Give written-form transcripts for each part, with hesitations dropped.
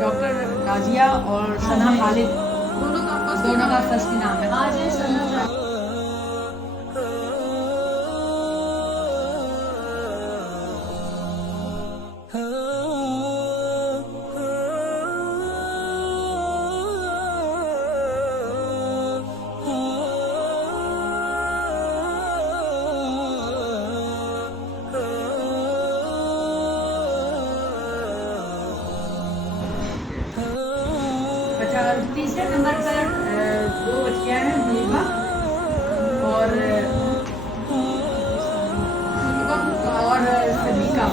Doctor राजिया और सना खालिद दोनों का फर्स्ट नाम है। आज है सना। अच्छा, तीसरे नंबर पर दो बच्चियां हैं, नीमा और सदीका।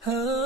Oh